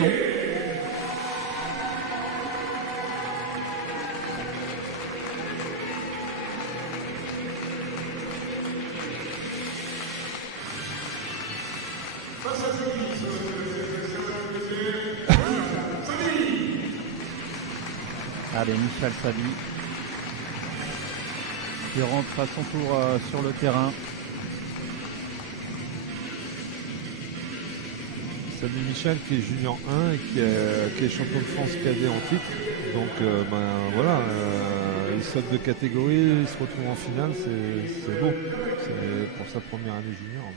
son. Allez, Michal Sabi qui rentre à son tour sur le terrain. Sabi Michal qui est junior 1 et qui est champion de France cadet en titre. Donc voilà, il saute de catégorie, il se retrouve en finale, c'est beau. C'est pour sa première année junior. Donc.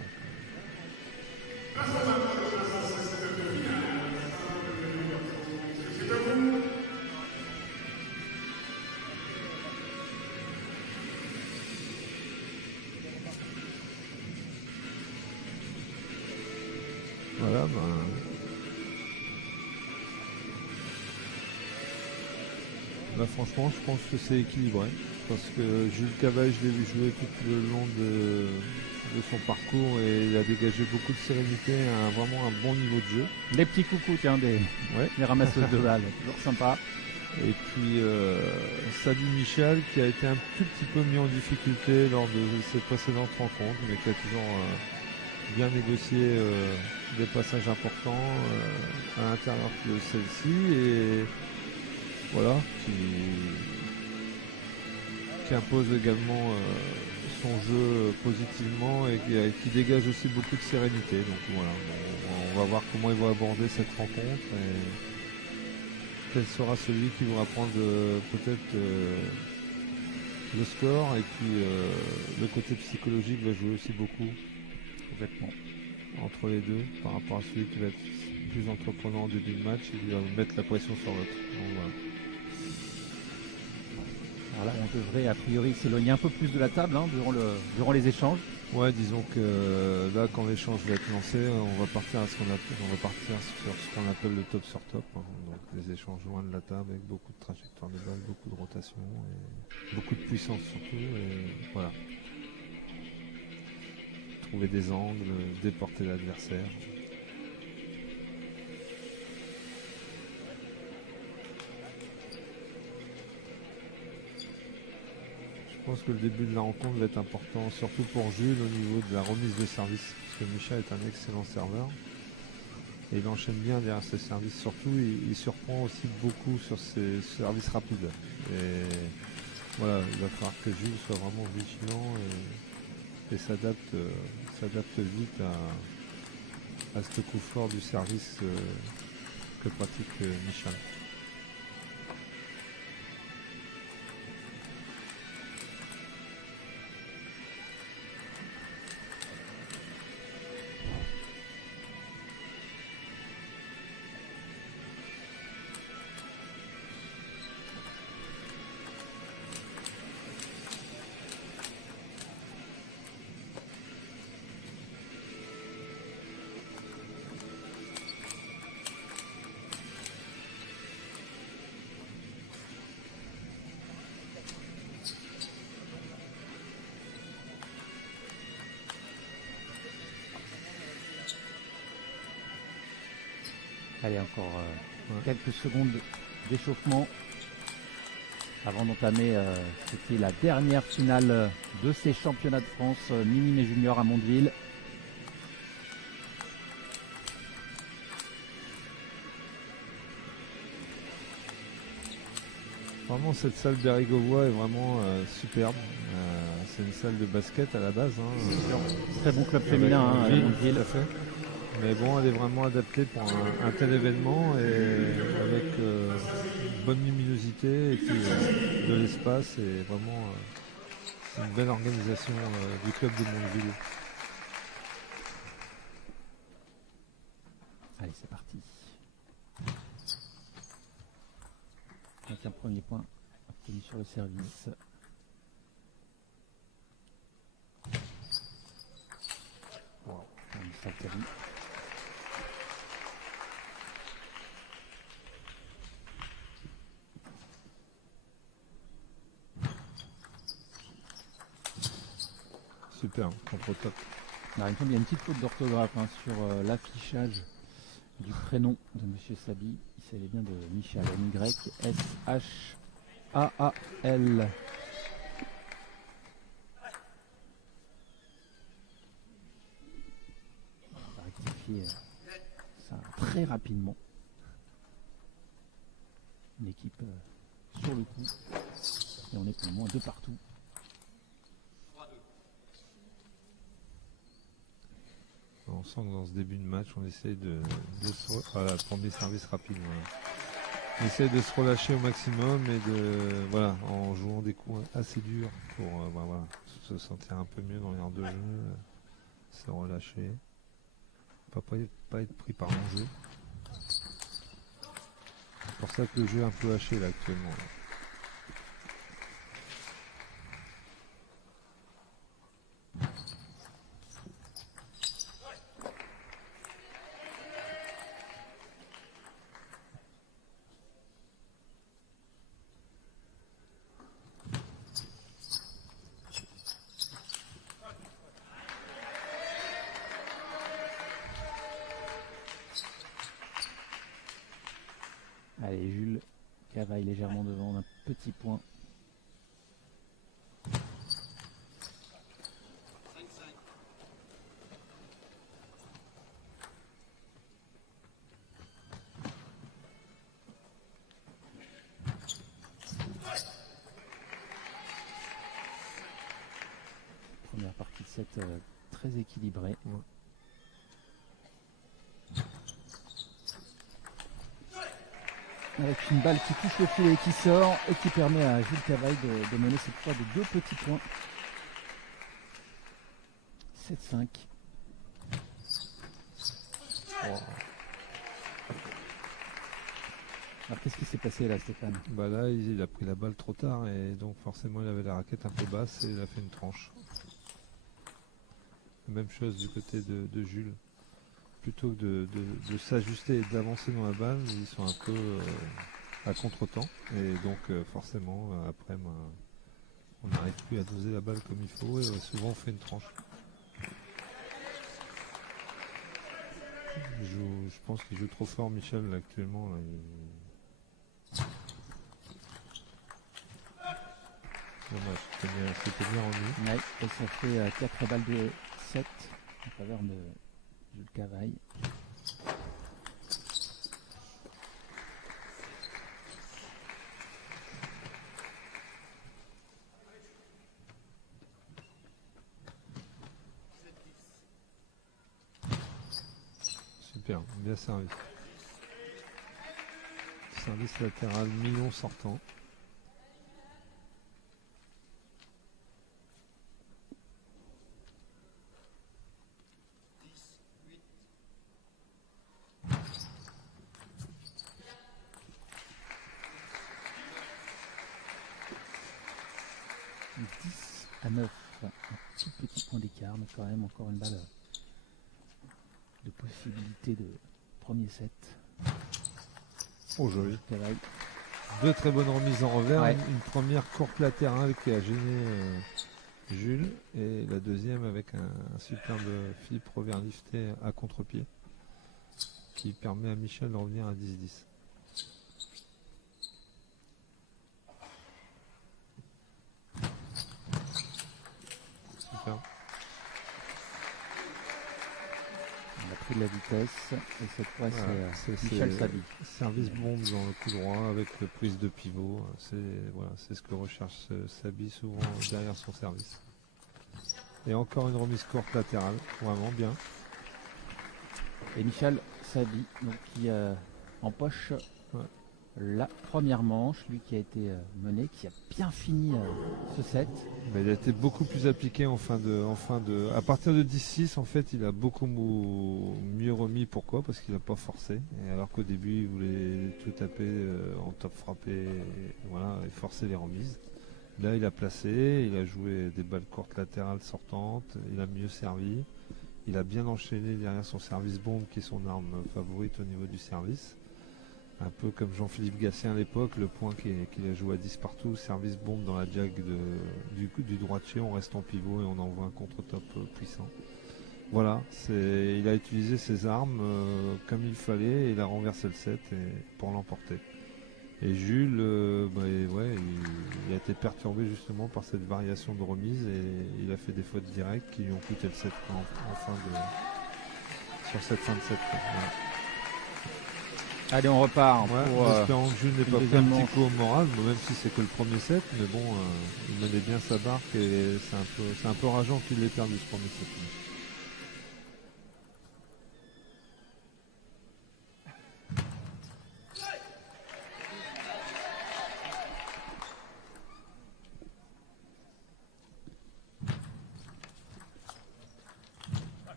Voilà, là franchement je pense que c'est équilibré parce que Jules Cavaille, je l'ai vu jouer tout le long de son parcours et il a dégagé beaucoup de sérénité, vraiment un bon niveau de jeu. Les petits coucous, tiens, des ramasseuses de balles, toujours sympa. Et puis Sabi Michal qui a été un tout petit peu mis en difficulté lors de ses précédentes rencontres, mais qui a toujours bien négocié des passages importants à l'intérieur de celle-ci et voilà, qui impose également son jeu positivement et qui dégage aussi beaucoup de sérénité. Donc voilà, on va voir comment ils vont aborder cette rencontre et quel sera celui qui va prendre peut-être le score, et puis le côté psychologique va jouer aussi beaucoup entre les deux par rapport à celui qui va être plus entreprenant au début de match et qui va mettre la pression sur l'autre. Donc, voilà. Alors là, on devrait a priori s'éloigner un peu plus de la table durant les échanges. Ouais, disons que là, quand l'échange va être lancé, on va partir sur ce qu'on appelle le top sur top. Hein. Donc des échanges loin de la table avec beaucoup de trajectoires de balle, beaucoup de rotation et beaucoup de puissance surtout. Et voilà. Trouver des angles, déporter l'adversaire. Je pense que le début de la rencontre va être important, surtout pour Jules au niveau de la remise de service, parce que Michal est un excellent serveur et il enchaîne bien derrière ses services. Surtout, il surprend aussi beaucoup sur ses services rapides. Et voilà, il va falloir que Jules soit vraiment vigilant et s'adapte vite à ce coup fort du service que pratique Michal. Allez, encore quelques secondes d'échauffement avant d'entamer ce qui est la dernière finale de ces championnats de France minimes et juniors à Mondeville. Vraiment, cette salle d'Arigovois est vraiment superbe. C'est une salle de basket à la base. Hein, très bon club féminin à Mondeville. Tout à fait. Mais bon, elle est vraiment adaptée pour un tel événement et avec une bonne luminosité et puis de l'espace et vraiment une belle organisation du club de Mondeville. Allez, c'est parti. Avec un premier point obtenu sur le service. Wow, ça terrible. Super, contre-top. Alors, il me semble qu'il y a une petite faute d'orthographe sur l'affichage du prénom de Monsieur Sabi. Il s'agit bien de Michal, M-Y-S-H-A-A-L. On va rectifier ça très rapidement. Une équipe sur le coup. Et on est pour le moins 2 partout. On sent que dans ce début de match, on essaye voilà, premier service rapide. Voilà. On essaye de se relâcher au maximum et voilà, en jouant des coups assez durs pour voilà, se sentir un peu mieux dans l'air de jeu, se relâcher, pas être pris par l'enjeu. C'est pour ça que le jeu est un peu haché là actuellement. Là. Allez, Jules cavaille légèrement devant d'un petit point. Première partie de set très équilibrée. Ouais. Avec une balle qui touche le filet et qui sort et qui permet à Jules Cavaille de mener cette fois de 2 petits points. 7-5. Oh. Alors qu'est-ce qui s'est passé là, Stéphane? Bah là, il a pris la balle trop tard et donc forcément il avait la raquette un peu basse et il a fait une tranche. Même chose du côté de Jules. Plutôt que de s'ajuster et d'avancer dans la balle, ils sont un peu à contre-temps. Et donc forcément, après, on n'arrive plus à doser la balle comme il faut et souvent on fait une tranche. Je pense qu'il joue trop fort, Michel, là, actuellement. Là, dommage, c'était bien remis. Ouais, et ça fait 4 balles de 7 en faveur de Jules Cavaille. Super, bien servi. Service latéral, million sortant. Donc 10-9, un tout petit point d'écart, mais quand même encore une balle de possibilité de premier set. Oh joli. Cavaille. Deux très bonnes remises en revers. Ouais. Une première courte latérale qui a gêné Jules et la deuxième avec un superbe flip revers lifté à contre-pied qui permet à Michel de revenir à 10-10. Super. On a pris de la vitesse et cette fois Voilà, c'est Michel Sabi. Service bombe dans le coup droit avec prise de pivot. C'est ce que recherche Sabi souvent derrière son service. Et encore une remise courte latérale, vraiment bien. Et Michel Sabi, donc qui empoche Ouais. la première manche, lui qui a été mené, qui a bien fini ce set. Mais il a été beaucoup plus appliqué en fin de. À partir de 10-6, en fait, il a beaucoup mieux remis. Pourquoi? Parce qu'il n'a pas forcé. Et alors qu'au début, il voulait tout taper en top frappé, et voilà, et forcer les remises. Là, il a placé, il a joué des balles courtes latérales sortantes, il a mieux servi. Il a bien enchaîné derrière son service bombe, qui est son arme favorite au niveau du service. Un peu comme Jean-Philippe Gatien à l'époque, le point qu'il a joué à 10 partout, service bombe dans la jag du droitier, on reste en pivot et on envoie un contre-top puissant. Voilà, il a utilisé ses armes comme il fallait et il a renversé le set pour l'emporter. Et Jules, il a été perturbé justement par cette variation de remise et il a fait des fautes directes qui lui ont coûté le set sur cette fin de set. Voilà. Allez, on repart. Ouais, Pour, espérons que Jules n'ait pas pris un deuxième petit manche. coup au moral, même si c'est que le premier set, mais bon, il menait bien sa barque et c'est un peu rageant qu'il l'ait perdu ce premier set.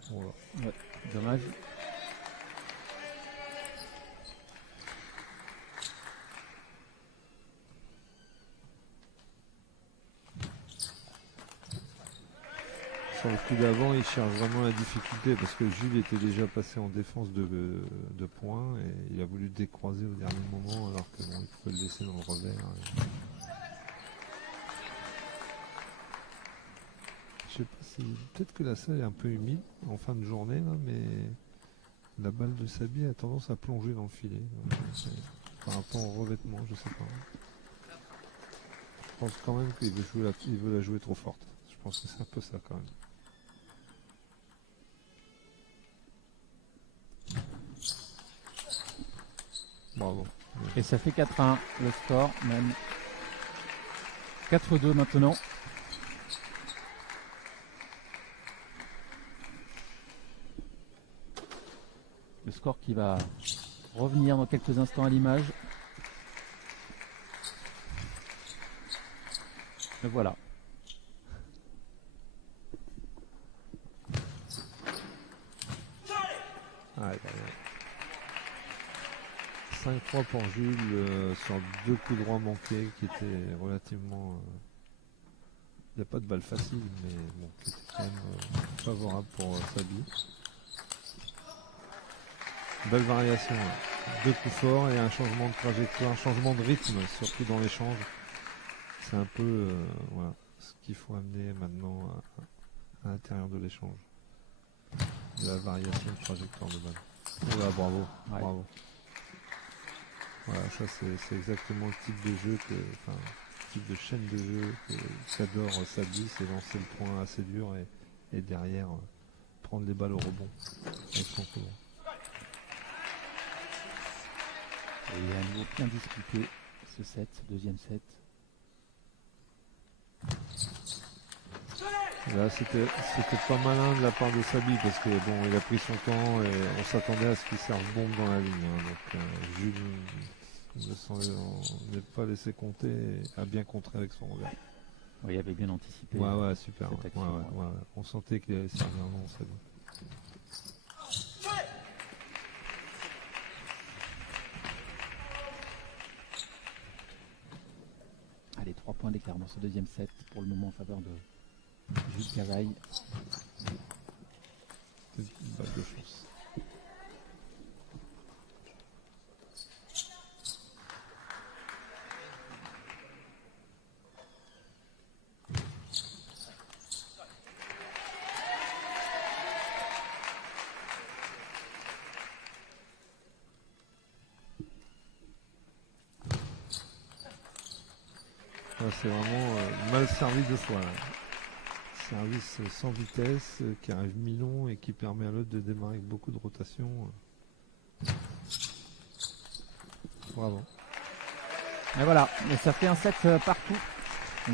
Voilà. Ouais, dommage. Sur le coup d'avant, il cherche vraiment la difficulté parce que Jules était déjà passé en défense de points et il a voulu décroiser au dernier moment alors que bon, il pouvait le laisser dans le revers. Je sais pas si. Peut-être que la salle est un peu humide en fin de journée, là, mais la balle de Sabi a tendance à plonger dans le filet. Par rapport au revêtement, je sais pas. Je pense quand même qu'il veut la jouer trop forte. Je pense que c'est un peu ça quand même. Bravo. Et ça fait 4-1 le score, même 4-2 maintenant. Le score qui va revenir dans quelques instants à l'image. Et voilà. Ouais, 5-3 pour Jules sur 2 coups droits manqués qui étaient relativement. Il n'y a pas de balle facile, mais bon, c'était quand même favorable pour Sabi. Belle variation, ouais. 2 coups forts et un changement de trajectoire, un changement de rythme, surtout dans l'échange. C'est un peu voilà, ce qu'il faut amener maintenant à l'intérieur de l'échange. De la variation de trajectoire de balle. Voilà, bravo, Ouais. bravo. Voilà, ça c'est exactement le type de jeu type de chaîne de jeu qu'adore Sabi, c'est lancer le point assez dur et derrière prendre les balles au rebond avec son coup. Et à nouveau bien disputé ce set, ce deuxième set. Là c'était pas malin de la part de Sabi parce que bon il a pris son temps et on s'attendait à ce qu'il serve bombe dans la ligne. Donc Jules ne n'est pas laissé compter et a bien contré avec son revers. Oui, il avait bien anticipé. Ouais, super. cette action, Ouais. On sentait qu'il allait servir un long, Sabi. Allez, 3 points d'écart dans ce deuxième set pour le moment en faveur de Jules Cavaille. C'est une balle de chance. Là, c'est vraiment mal servi deux fois. Là. Service sans vitesse qui arrive mi-long et qui permet à l'autre de démarrer avec beaucoup de rotation. Bravo. Et voilà, et ça fait un set partout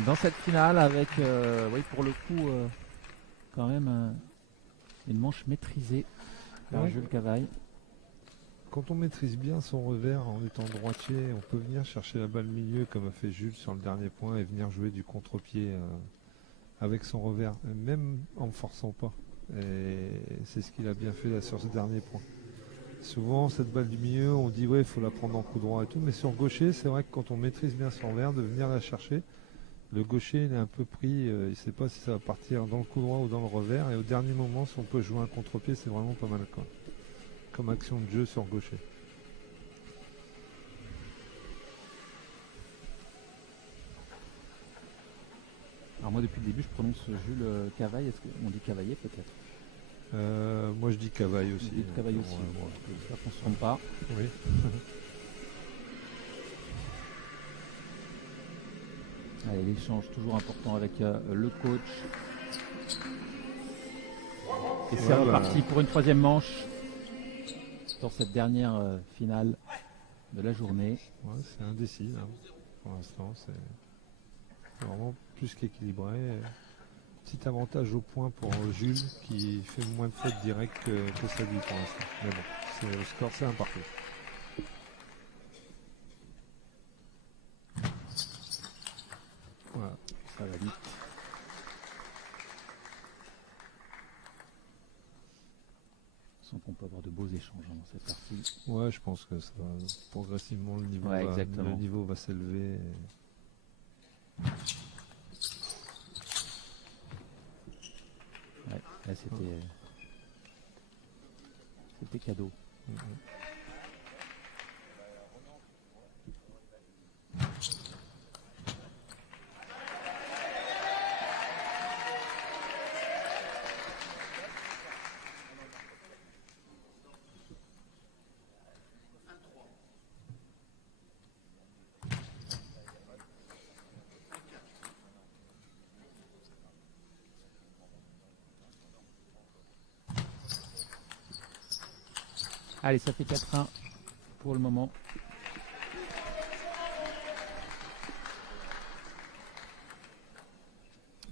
dans cette finale avec, oui, pour le coup, quand même une manche maîtrisée par Ouais. Jules Cavaille. Quand on maîtrise bien son revers en étant droitier, on peut venir chercher la balle milieu comme a fait Jules sur le dernier point et venir jouer du contre-pied avec son revers, même en ne forçant pas. Et c'est ce qu'il a bien fait là sur ce dernier point. Souvent, cette balle du milieu, on dit ouais, il faut la prendre en coup droit et tout, mais sur gaucher, c'est vrai que quand on maîtrise bien son revers, de venir la chercher, le gaucher il est un peu pris, il ne sait pas si ça va partir dans le coup droit ou dans le revers, et au dernier moment, si on peut jouer un contre-pied, c'est vraiment pas mal quoi. Comme action de jeu sur gaucher. Alors moi depuis le début je prononce Jules Cavaille, est-ce qu'on dit Cavaillé peut-être? Moi je dis Cavaille aussi. Vous dites Cavaille aussi. Ouais. J'espère qu'on ne se trompe pas. Oui. Allez, l'échange toujours important avec le coach. Et c'est reparti pour une troisième manche dans cette dernière finale de la journée. Ouais, c'est indécis hein. Pour l'instant. C'est vraiment plus qu'équilibré. Petit avantage au point pour Jules qui fait moins de fautes directes que Sadi pour l'instant. Mais bon, le score c'est un partout. Voilà. Ça va vite. On peut avoir de beaux échanges dans cette partie. Ouais, je pense que ça va progressivement le niveau va s'élever. Ouais, là c'était cadeau. Allez, ça fait 4-1 pour le moment.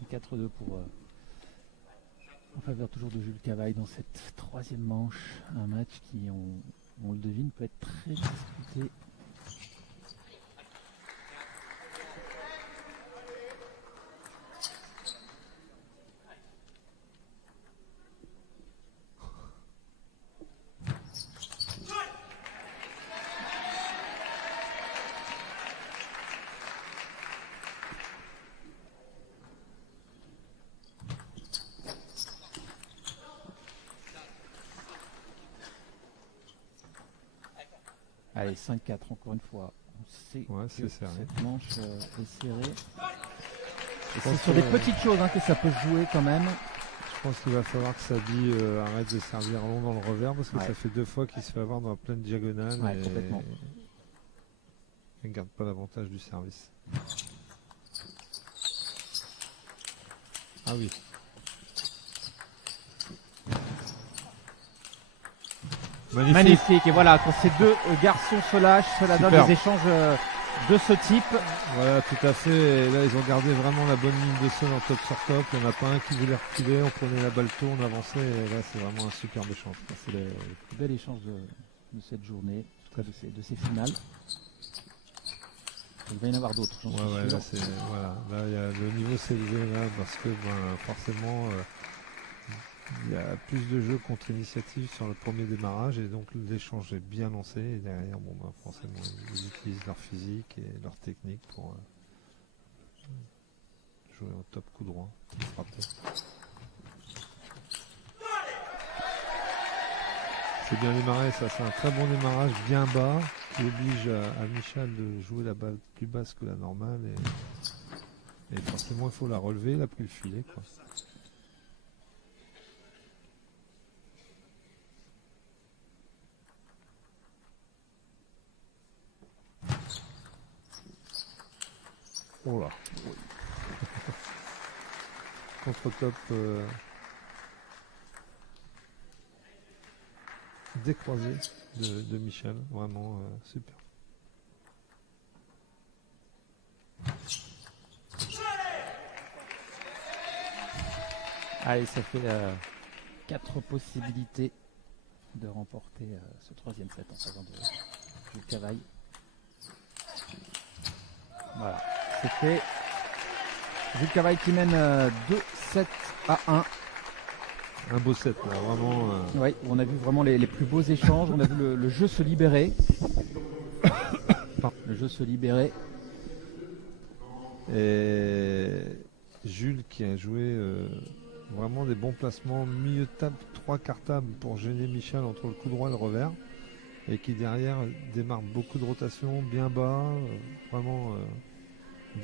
« 4-2 pour en faveur toujours de Jules Cavaille dans cette troisième manche. Un match qui, on le devine, peut être très disputé. Allez, 5-4 encore une fois. On sait que cette manche est serrée. C'est sur des petites choses que ça peut se jouer quand même. Je pense qu'il va falloir que Sadi arrête de servir long dans le revers parce que ça fait 2 fois qu'il se fait avoir dans pleine diagonale. Ouais, complètement. Il ne garde pas l'avantage du service. Ah oui. Magnifique. Et voilà, quand ces deux garçons se lâchent, cela donne des échanges de ce type. Voilà, tout à fait. Et là, ils ont gardé vraiment la bonne ligne de sol en top sur top. Il n'y en a pas un qui voulait reculer. On prenait la balle tôt, on avançait. Et là, c'est vraiment un superbe échange. C'est le plus bel échange de cette journée, en tout cas de ces finales. Il va y en avoir d'autres, j'en suis sûr. Là, le niveau s'est élevé là, parce que forcément, il y a plus de jeux contre initiative sur le premier démarrage et donc l'échange est bien lancé. Et derrière, forcément, ils utilisent leur physique et leur technique pour jouer au top coup droit, frapper. C'est bien démarré, ça c'est un très bon démarrage, bien bas, qui oblige à Michal de jouer la balle plus basse que la normale et forcément il faut la relever, il a pris le filet quoi. Oh là. Contre-top décroisé de Michel, vraiment super. Allez, ça fait 4 possibilités de remporter ce troisième set en faveur de Jules Cavaille. Voilà, c'est fait. Jules Cavaille qui mène 2-7 à 1. Un beau set, là, vraiment. Oui, on a vu vraiment les plus beaux échanges. On a vu le jeu se libérer. Le jeu se libérer. Et Jules qui a joué vraiment des bons placements, milieu de table, 3 quarts table pour gêner Michel entre le coup droit et le revers. Et qui derrière démarre beaucoup de rotation, bien bas, vraiment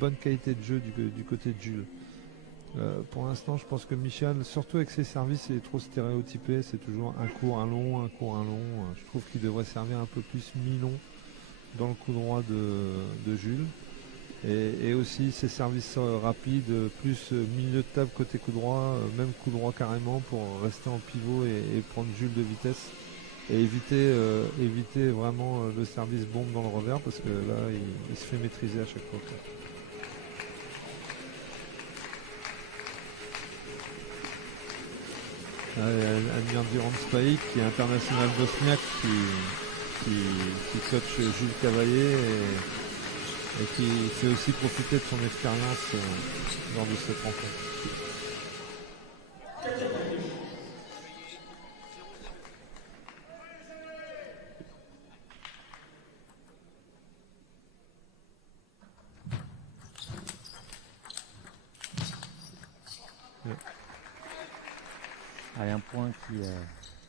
bonne qualité de jeu du côté de Jules. Pour l'instant, je pense que Michel, surtout avec ses services, il est trop stéréotypé. C'est toujours un court, un long, un court, un long. Je trouve qu'il devrait servir un peu plus mi-long dans le coup droit de Jules. Et aussi ses services rapides, plus milieu de table côté coup droit, même coup droit carrément pour rester en pivot et prendre Jules de vitesse. Et éviter vraiment le service bombe dans le revers parce que là, il se fait maîtriser à chaque fois. Admir Durand Spaik qui est international bosniaque qui coach Jules Cavalier et qui fait aussi profiter de son expérience lors de cette rencontre. Allez, un point qui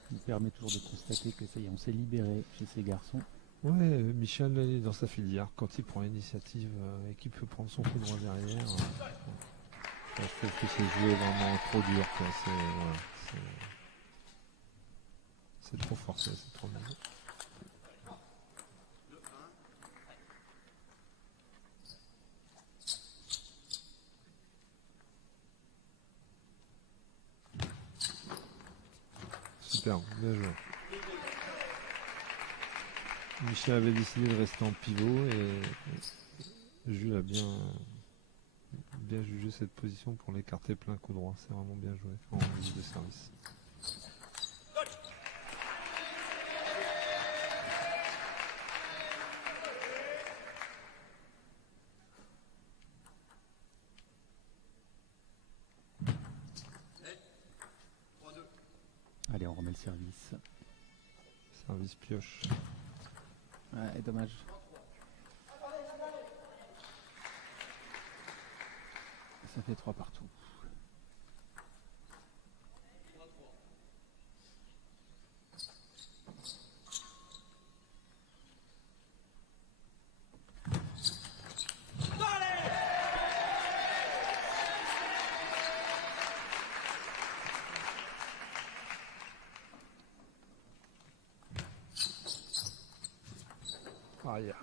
nous permet toujours de constater que ça y est, on s'est libéré chez ces garçons. Ouais, Michel est dans sa filière quand il prend l'initiative et qu'il peut prendre son coup droit derrière. Je trouve que c'est joué vraiment trop dur. C'est trop forcé, c'est trop mal. Super, bien joué. Michel avait décidé de rester en pivot et Jules a bien jugé cette position pour l'écarter plein coup droit. C'est vraiment bien joué en mise de service. Allez, on remet le service. Service pioche. Ouais, dommage. Ça fait 3 partout.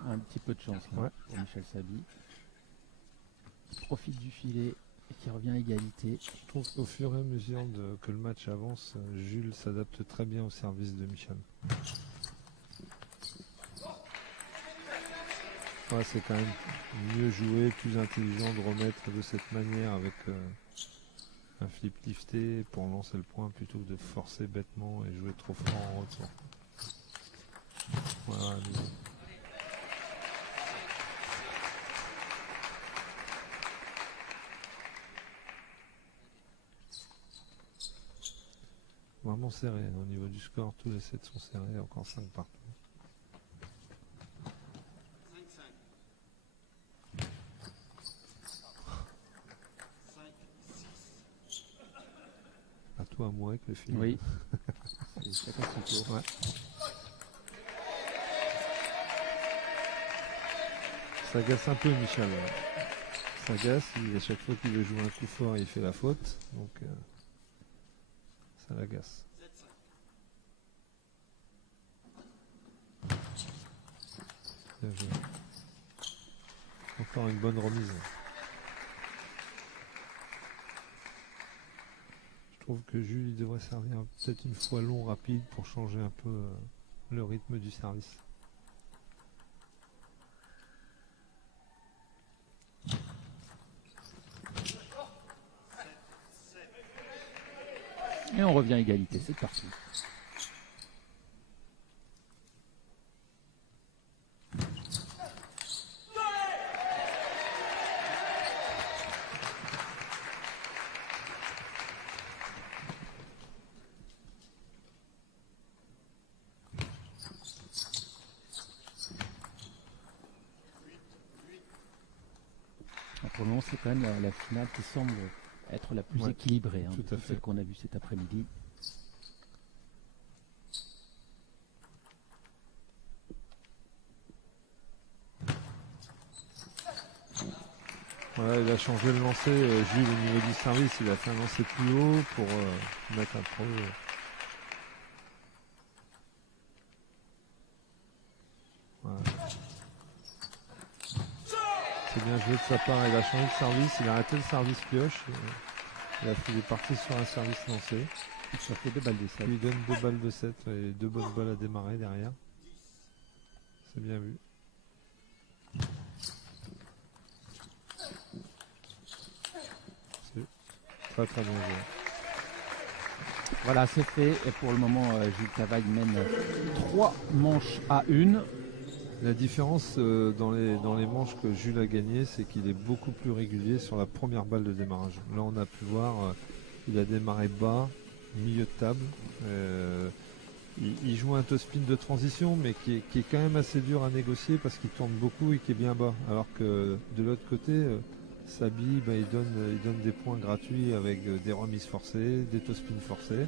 Un petit peu de chance là, pour Michel Sabi. Qui profite du filet et qui revient à égalité. Je trouve qu'au fur et à mesure que le match avance, Jules s'adapte très bien au service de Michel. Ouais, c'est quand même mieux joué, plus intelligent de remettre de cette manière avec un flip lifté pour lancer le point plutôt que de forcer bêtement et jouer trop fort en retour. Voilà, vraiment serré. Au niveau du score, tous les sets sont serrés, encore 5 partout. À toi, à moi avec le film. Oui. C'est chacun son tour. Ouais. Ça agace un peu Michel. Ça agace, à chaque fois qu'il veut jouer un coup fort, il fait la faute. Donc ça l'agace. Bien joué. Encore une bonne remise. Je trouve que Jules il devrait servir peut-être une fois long rapide pour changer un peu le rythme du service. Et on revient à égalité, c'est parti. Pour le moment, c'est quand même la finale qui semble être la plus équilibrée de celle qu'on a vue cet après-midi. Voilà, il a changé le lancer, Jules, au niveau du service, il a fait un lancer plus haut pour mettre un pro. Voilà. C'est bien joué de sa part, il a changé de service, il a arrêté le service pioche, il a fait des parties sur un service lancé. Ça fait 2 balles de 7. Il lui donne 2 balles de 7 et 2 bonnes balles à démarrer derrière. C'est bien vu. C'est très bien joué. Voilà, c'est fait. Et pour le moment, Jules Cavaille mène 3 manches à 1. La différence dans les manches que Jules a gagné, c'est qu'il est beaucoup plus régulier sur la première balle de démarrage. Là, on a pu voir, il a démarré bas, milieu de table. Il joue un top-spin de transition, mais qui est quand même assez dur à négocier parce qu'il tourne beaucoup et qui est bien bas. Alors que de l'autre côté, Sabi, il donne des points gratuits avec des remises forcées, des top-spins forcés.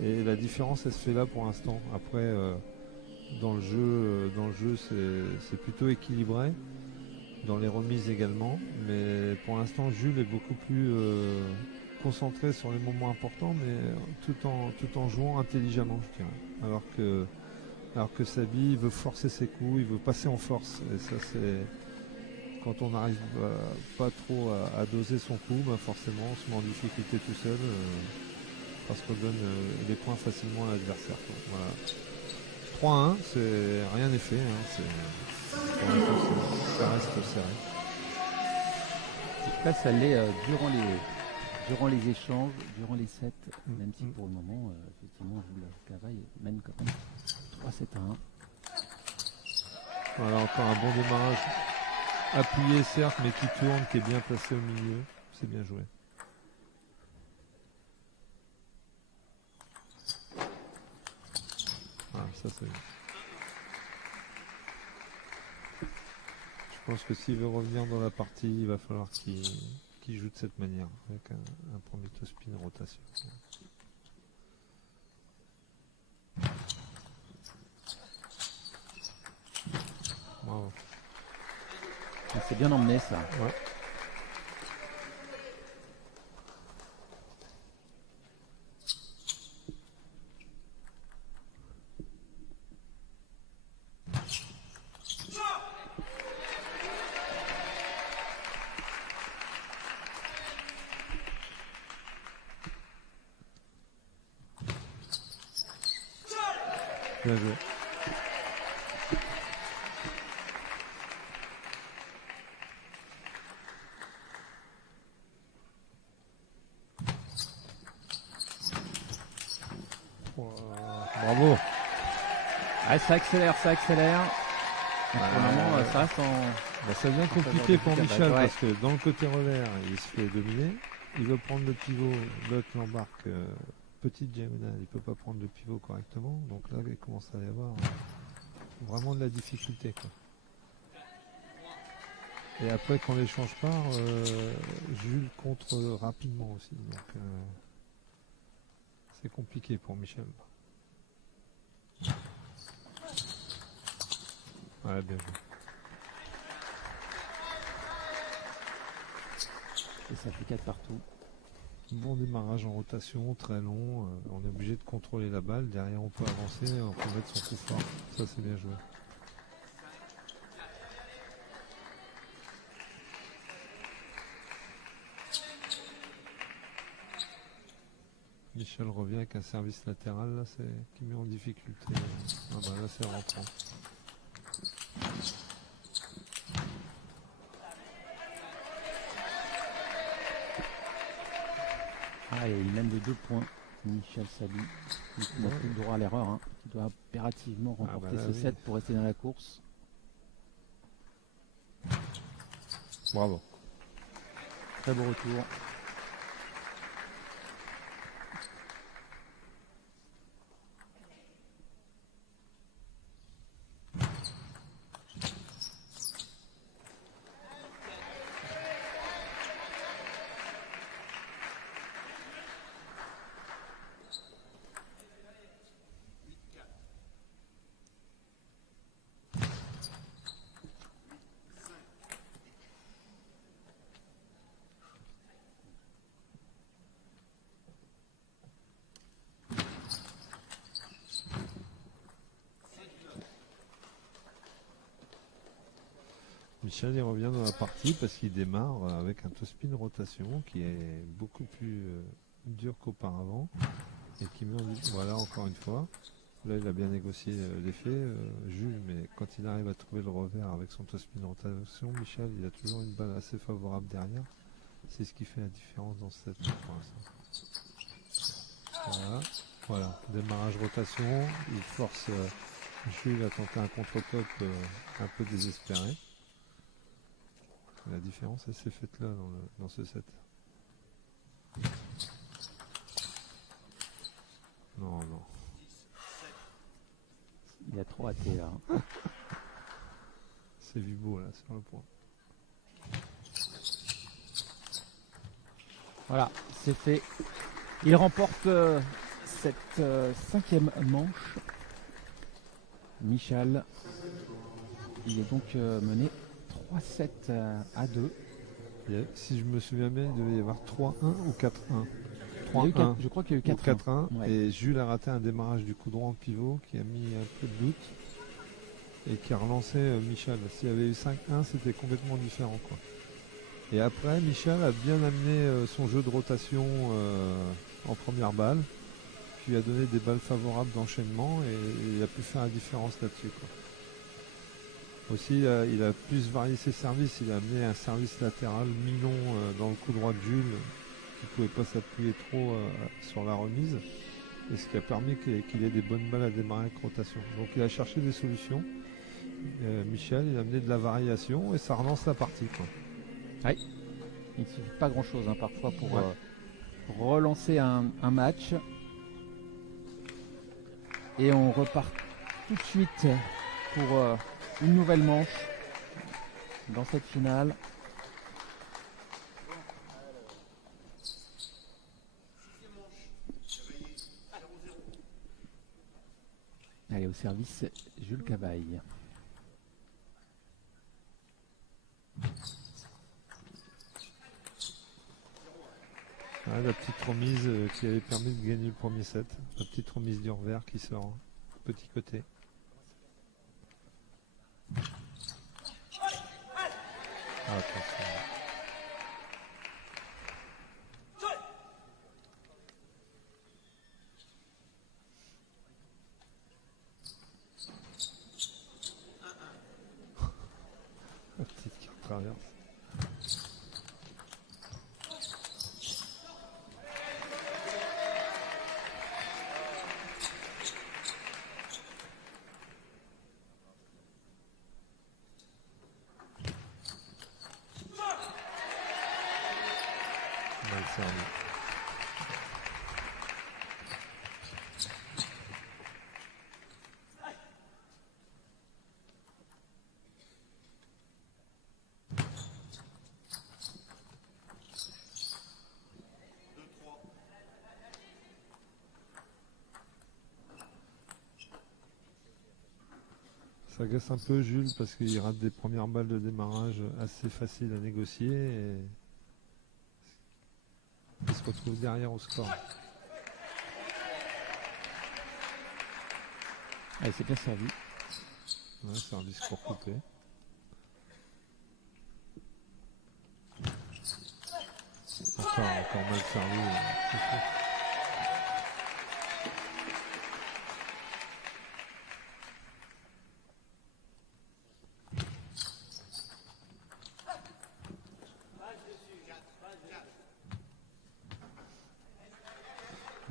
Et la différence, elle se fait là pour l'instant. Après, dans le jeu, c'est plutôt équilibré. Dans les remises également. Mais pour l'instant, Jules est beaucoup plus concentré sur les moments importants, mais tout en jouant intelligemment, je dirais. Alors que Sabi veut forcer ses coups, il veut passer en force. Et ça, c'est quand on n'arrive pas trop à doser son coup, forcément, on se met en difficulté tout seul parce qu'on donne des points facilement à l'adversaire. Voilà. 3-1, rien n'est fait. Pour l'instant, ça reste serré. En tout cas, ça l'est durant les échanges, durant les sets, même si pour le moment, effectivement, Jules Cavaille mène quand même 3-7-1. Voilà, encore un bon démarrage. Appuyé, certes, mais qui tourne, qui est bien placé au milieu. C'est bien joué. Voilà, ça c'est bien. Je pense que s'il veut revenir dans la partie, il va falloir qu'il joue de cette manière, avec un premier top-spin rotation. Bravo. C'est bien emmené ça. Ouais. Bien joué. Bravo. Ah, ça accélère. Pour le moment, ça reste en... Ça devient compliqué pour Michel parce que dans le côté revers, il se fait dominer. Il veut prendre le pivot, l'autre l'embarque petite diagonale, il peut pas prendre le pivot correctement. Donc là, il commence à y avoir vraiment de la difficulté, quoi. Et après, quand l'échange part, Jules contre rapidement aussi. Donc c'est compliqué pour Michel. Ouais, bien joué. Et ça fait 4 partout. Bon démarrage en rotation, très long. On est obligé de contrôler la balle. Derrière, on peut avancer, on peut mettre son coup fort. Ça, c'est bien joué. Michel revient avec un service latéral là, qui met en difficulté. Ah bah là, c'est rentrant. Ah, et il mène de 2 points. Michel Sabi, qui n'a plus le droit à l'erreur, hein, qui doit impérativement remporter ce set pour rester dans la course. Bravo. Très beau retour. Michel il revient dans la partie parce qu'il démarre avec un topspin rotation qui est beaucoup plus dur qu'auparavant et qui met en... Voilà, encore une fois. Là, il a bien négocié l'effet, Jules, mais quand il arrive à trouver le revers avec son topspin rotation, Michel, il a toujours une balle assez favorable derrière. C'est ce qui fait la différence dans cette pour l'instant. Voilà, démarrage rotation, il force Jules à tenter un contre-top un peu désespéré. La différence, elle s'est faite là dans ce set. Non, non. Il a trop raté là. C'est vu beau là sur le point. Voilà, c'est fait. Il remporte cette cinquième manche. Michal, il est donc mené 3-7 à 2. Si je me souviens bien, il devait y avoir 3-1 ou 4-1. Je crois qu'il y a eu 4-1. Ouais. Et Jules a raté un démarrage du coup droit en pivot qui a mis un peu de doute et qui a relancé Michel. S'il y avait eu 5-1, c'était complètement différent, quoi. Et après, Michel a bien amené son jeu de rotation en première balle, puis a donné des balles favorables d'enchaînement et il a pu faire la différence là-dessus, quoi. Aussi, il a plus varié ses services. Il a amené un service latéral mi-long dans le coup droit de Jules qui ne pouvait pas s'appuyer trop sur la remise. Et ce qui a permis qu'il ait des bonnes balles à démarrer avec rotation. Donc il a cherché des solutions. Michel, il a amené de la variation et ça relance la partie, quoi. Oui. Il ne suffit pas grand chose parfois pour relancer un match. Et on repart tout de suite pour une nouvelle manche dans cette finale. Allez, au service, Jules Cavaille. La petite remise qui avait permis de gagner le premier set. La petite remise du revers qui sort petit côté. Attention. La petite qui traverse. Mal servi. Ça agace un peu Jules parce qu'il rate des premières balles de démarrage assez faciles à négocier et il se retrouve derrière au score. Allez, c'est bien servi. Ouais, service pour couper. Encore mal servi.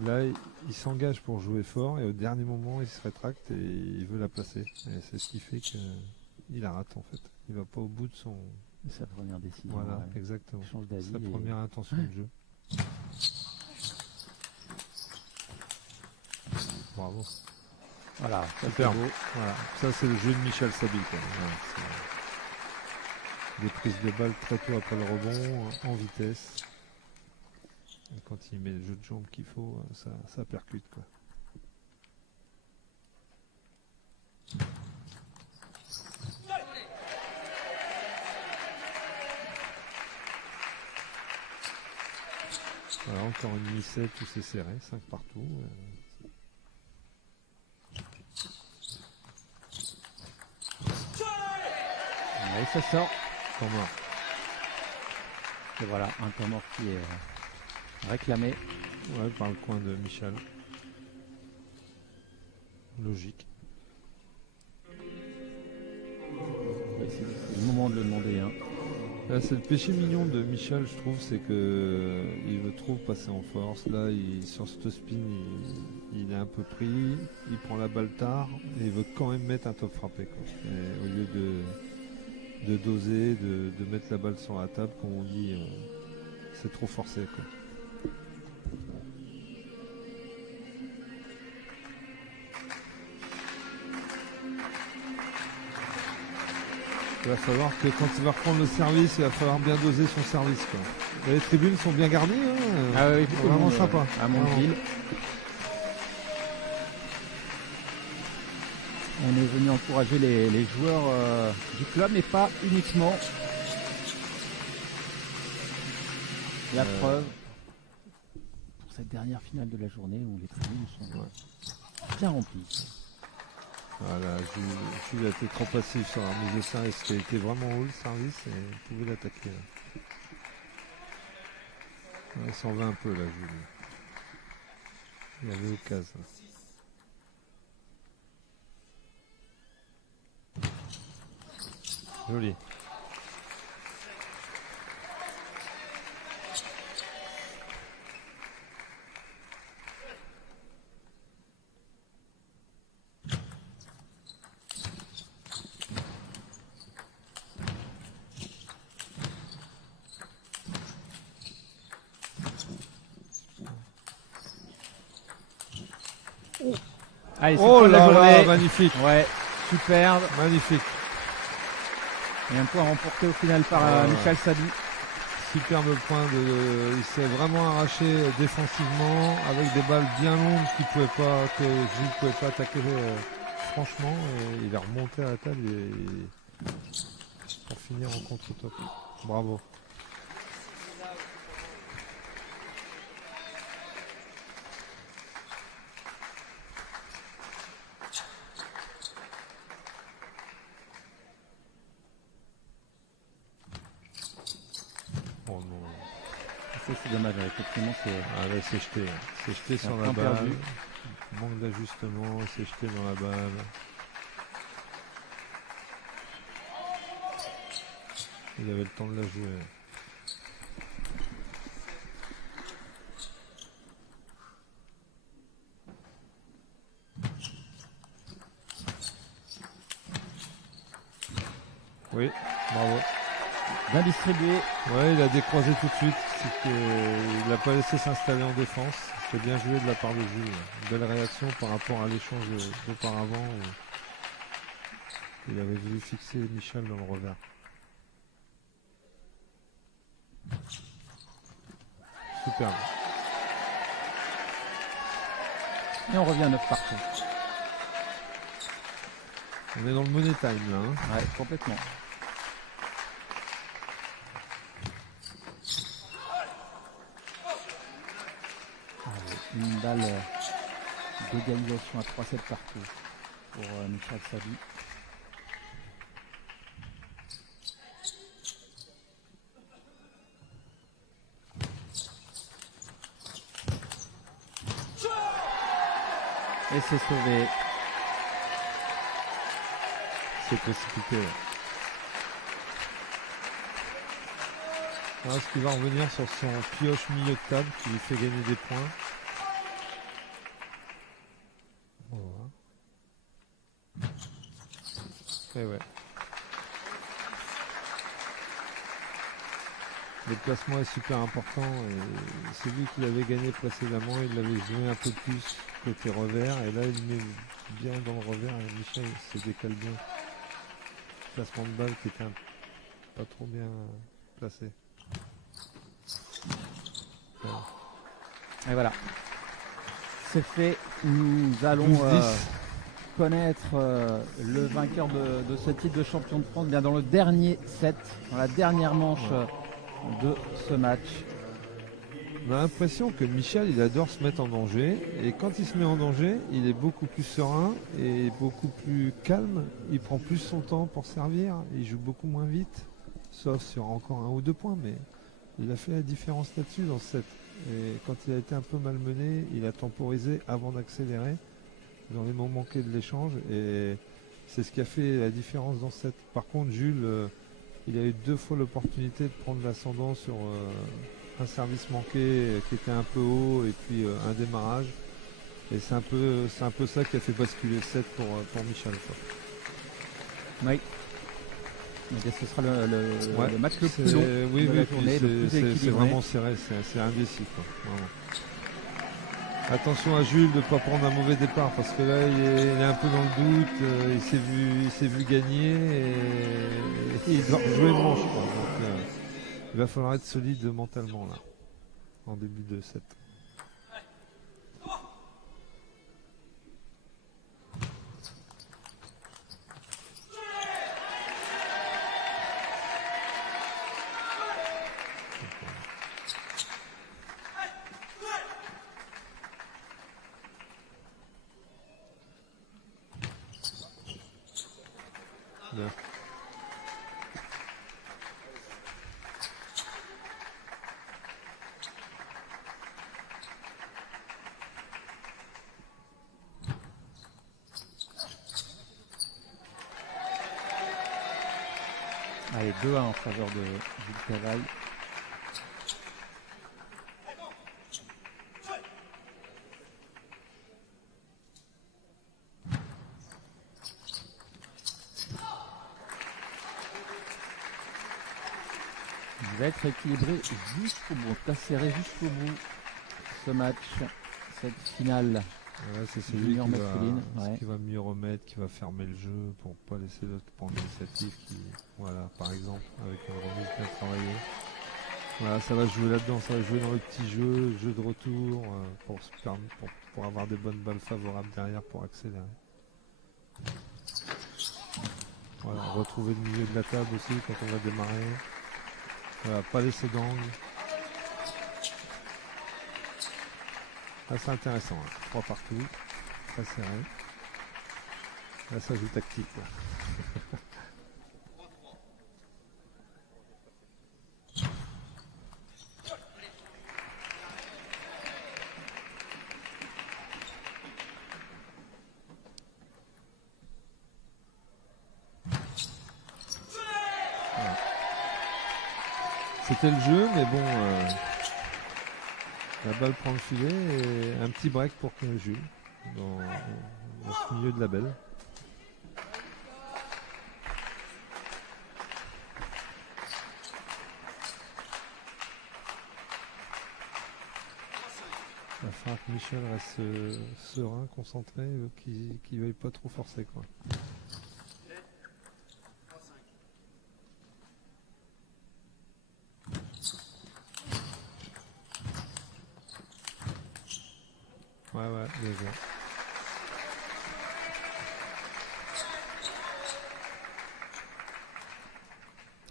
Là, il s'engage pour jouer fort et au dernier moment, il se rétracte et il veut la placer. Et c'est ce qui fait qu'il la rate en fait. Il va pas au bout de sa première décision. Voilà, Ouais. exactement. Change d'avis Sa première intention de jeu. Bravo. Voilà, super. Voilà. Ça, c'est le jeu de Michel Sabi. Voilà, des prises de balles très tôt après le rebond, en vitesse. Et quand il met le jeu de jambes qu'il faut, ça percute, quoi. Voilà, encore une mi-set où c'est serré, 5 partout. Et ça sort. Temps mort. Et voilà, un temps mort qui est réclamé. Ouais, par le coin de Michal. Logique. Ouais, c'est le moment de le demander. Hein. Là, c'est le péché mignon de Michal, je trouve, c'est que il veut trop passer en force. Là, sur ce spin, il est un peu pris, il prend la balle tard et il veut quand même mettre un top frappé. Quoi. Et au lieu de doser, de mettre la balle sur la table, comme on dit, c'est trop forcé. Quoi. Il va falloir que quand il va reprendre le service, il va falloir bien doser son service. Quoi. Et les tribunes sont bien garnies, hein, Ah oui, vraiment sympa. À Mondeville. On est venu encourager les joueurs du club, mais pas uniquement. La preuve pour cette dernière finale de la journée où les tribunes sont bien remplies. Voilà, Jules a été trop passif sur la remise de service, qui a été vraiment haut le service et il pouvait l'attaquer. Là. Il s'en va un peu là, Jules. Il avait occasion. Joli. Allez, c'est Oh la là journée. là, magnifique. Ouais, superbe. Magnifique. Et un point remporté au final par Michal Sadi. Superbe point il s'est vraiment arraché défensivement avec des balles bien longues que Gilles pouvait pas attaquer franchement et il est remonté à la table pour finir en contre-top. Bravo. Oh non. C'est dommage, effectivement, C'est jeté. C'est jeté sur la balle. Perdu. Manque d'ajustement, c'est jeté dans la balle. Il avait le temps de la jouer. Oui, bravo. Bien distribué. Ouais, il a décroisé tout de suite. Il n'a pas laissé s'installer en défense. C'est bien joué de la part de Jules. Une belle réaction par rapport à l'échange d'auparavant. Il avait voulu fixer Michal dans le revers. Superbe. Et on revient à 9 partout. On est dans le money time là. Hein. Ouais, complètement. Une balle d'égalisation à 3-7 partout pour Michal Sadi. Et c'est sauvé. C'est précipité. Alors, est-ce qu'il va revenir sur son pioche milieu de table qui lui fait gagner des points? Et ouais. Le placement est super important et celui qui l'avait gagné précédemment, il l'avait joué un peu plus côté revers et là il met bien dans le revers et Michel se décale bien. Placement de balle qui était pas trop bien placé. Ouais. Et voilà. C'est fait. Nous allons connaître le vainqueur de ce titre de champion de France bien dans le dernier set, dans la dernière manche de ce match. On a l'impression que Michel, il adore se mettre en danger. Et quand il se met en danger, il est beaucoup plus serein et beaucoup plus calme. Il prend plus son temps pour servir. Il joue beaucoup moins vite. Sauf sur encore 1 ou 2 points. Mais il a fait la différence là-dessus dans ce set. Et quand il a été un peu malmené, il a temporisé avant d'accélérer dans les moments clés de l'échange. Et c'est ce qui a fait la différence dans ce set. Par contre, Jules, il a eu 2 fois l'opportunité de prendre l'ascendant sur un service manqué qui était un peu haut et puis un démarrage. Et c'est un peu ça qui a fait basculer le set pour Michel. Quoi. Oui. Donc, ce sera le match le C'est- plus long oui, de oui, la puis tournée, le plus c'est équilibré. vraiment serré, c'est indécis. Quoi, vraiment. Attention à Jules de ne pas prendre un mauvais départ parce que là il est un peu dans le doute, il s'est vu gagner et il doit jouer une manche. Quoi. Donc, il va falloir être solide mentalement là, en début de set. Bien. Allez, 2-1 en faveur de Jules Cavaille. Il va être équilibré jusqu'au bout, très serré jusqu'au bout ce match, cette finale. Ouais, c'est celui Junior masculine, ouais. qui va mieux remettre, qui va fermer le jeu pour pas laisser l'autre prendre l'initiative. Voilà, par exemple, avec une remise bien travaillée. Voilà, ça va jouer là-dedans, ça va jouer dans le petit jeu de retour pour avoir des bonnes balles favorables derrière pour accélérer. Voilà, retrouver le milieu de la table aussi quand on va démarrer. Voilà, pas laisser d'angle. Là, c'est intéressant, hein. 3 partout, très serré. Là, ça joue tactique. Là. Voilà. C'était le jeu, mais bon, la balle prend le filet et un petit break pour Jules dans ce milieu de la belle. Il va falloir que Michel reste serein, concentré, qu'il ne veuille pas trop forcer. Quoi. Ouais, bien joué.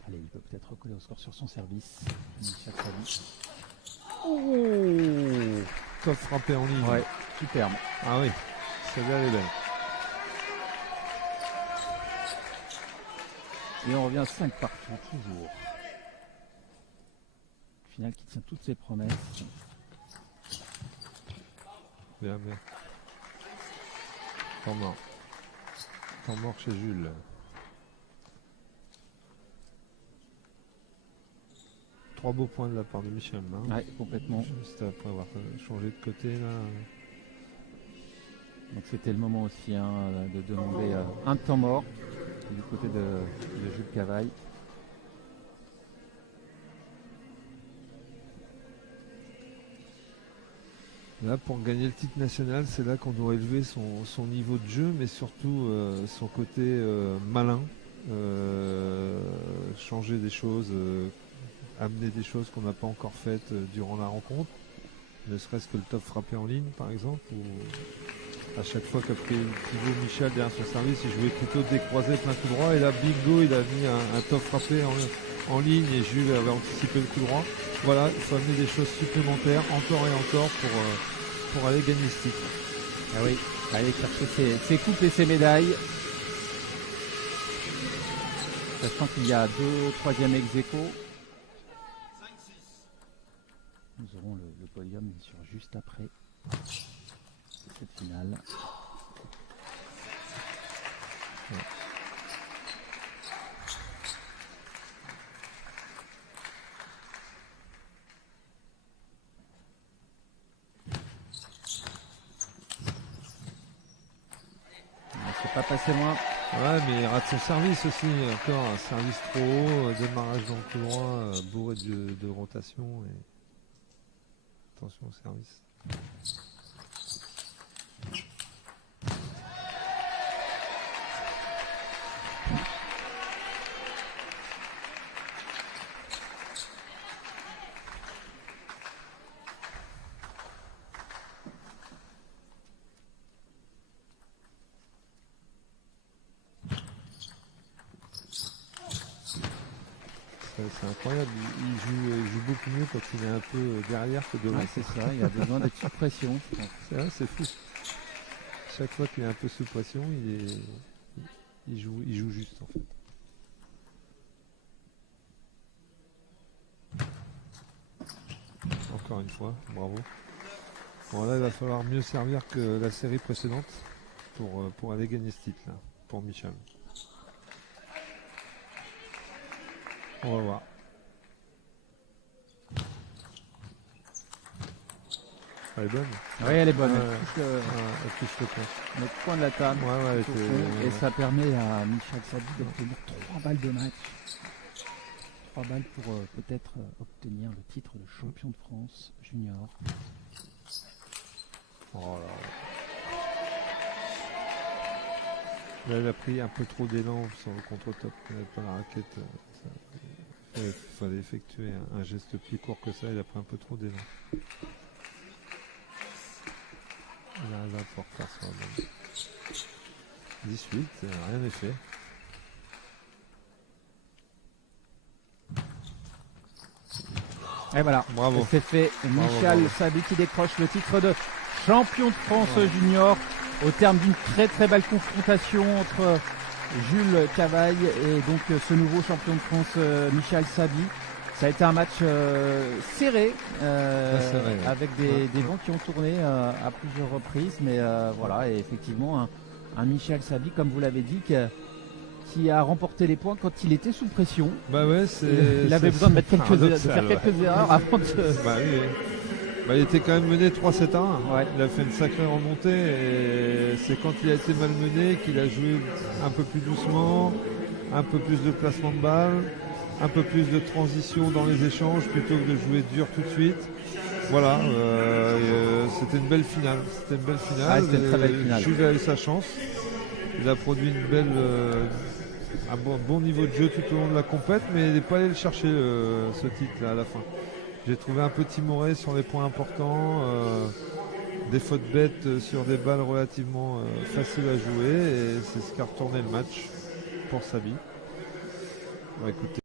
Allez, il peut peut-être recoller au score sur son service. Michel Cavaille. Oh, Top frappé en ligne. ouais, superbe. Ah oui, celle-là elle est belle. Et on revient à 5 partout, toujours. Finale qui tient toutes ses promesses. Bien. Temps mort. Temps mort chez Jules. 3 beaux points de la part de Michel. Hein. Ouais, complètement. Juste après avoir changé de côté là. Donc c'était le moment aussi de demander un temps mort du côté de Jules Cavaille. Là, pour gagner le titre national, c'est là qu'on doit élever son niveau de jeu, mais surtout son côté malin, changer des choses, amener des choses qu'on n'a pas encore faites durant la rencontre, ne serait-ce que le top frappé en ligne, par exemple, où à chaque fois qu'a pris Thibaut Michel derrière son service, il jouait plutôt décroisé plein tout droit, et là, bingo, il a mis un top frappé en ligne et Jules avait anticipé le coup droit. Voilà, il faut amener des choses supplémentaires encore et encore pour aller gagner ce titre. Ah oui, aller chercher ses coupes et ses médailles. Sachant qu'il y a 2 troisièmes ex-aequo. Nous aurons le podium bien sûr juste après cette finale. Ouais. C'est pas passé loin. Ouais, mais il rate son service aussi. Encore un service trop haut, démarrage dans le coup droit, bourré de rotation. Et... attention au service. C'est incroyable, il joue beaucoup mieux quand il est un peu derrière que devant. Ouais, c'est ça, il a besoin d'être sous pression. C'est fou. Chaque fois qu'il est un peu sous pression, il joue juste en fait. Encore une fois, bravo. Bon là il va falloir mieux servir que la série précédente pour aller gagner ce titre là, pour Michal. On va voir. Elle est bonne. Oui, elle est bonne. Elle touche le point. Le point de la table. Ouais, et ça permet à Michal Sabi d'obtenir 3 balles de match. 3 balles pour peut-être obtenir le titre de champion de France junior. Oh là, il a pris un peu trop d'élan sur le contre-top. Il n'avait pas la raquette. Il fallait effectuer un geste plus court que ça. Il a pris un peu trop d'élan. Il arrive à pouvoir faire ça. 18, rien n'est fait. Et voilà, bravo. C'est fait. Michal Sabi qui décroche le titre de champion de France junior au terme d'une très très belle confrontation entre Jules Cavaille et donc ce nouveau champion de France Michal Sabi. Ça a été un match serré, avec des vents qui ont tourné à plusieurs reprises, mais voilà, et effectivement un Michal Sabi, comme vous l'avez dit, qui a remporté les points quand il était sous pression. Bah ouais, il avait besoin de faire quelques erreurs avant de... Bah oui. Bah, il était quand même mené 3-7-1. Ouais. Il a fait une sacrée remontée et c'est quand il a été malmené qu'il a joué un peu plus doucement, un peu plus de placement de balle, un peu plus de transition dans les échanges plutôt que de jouer dur tout de suite. Voilà, c'était une belle finale. C'était une belle finale. C'était une très belle finale. Jules a eu sa chance. Il a produit un bon niveau de jeu tout au long de la compète, mais il n'est pas allé le chercher ce titre là à la fin. J'ai trouvé un peu timoré sur les points importants, des fautes bêtes sur des balles relativement faciles à jouer, et c'est ce qui a retourné le match pour Sabi. Bon, écoutez.